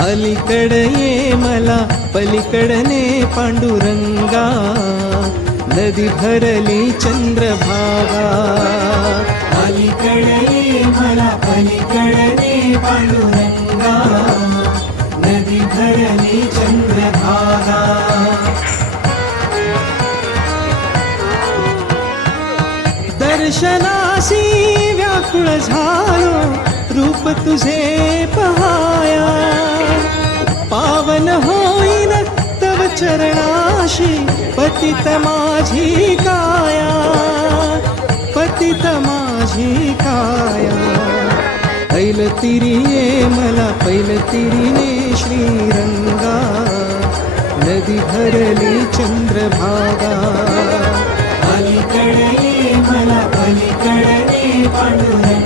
अलीकडे ये मला पलीकडने पांडुरंगा, नदी भरली चंद्रभागा. अलीकडे ये मला पलीकडने पांडुरंगा, नदी भरली चंद्रभागा. दर्शनासी व्याकुळ झालो रूप तुझे पहाया, पावन होईन तव चरणाशी पतित माझी काया, पतित माझी काया. ऐल तिरी ये मला पैल तिरीने श्रीरंगा, नदी भरली चंद्रभागा. अलीकडे ये मला पलीकडने पांडुरंगा,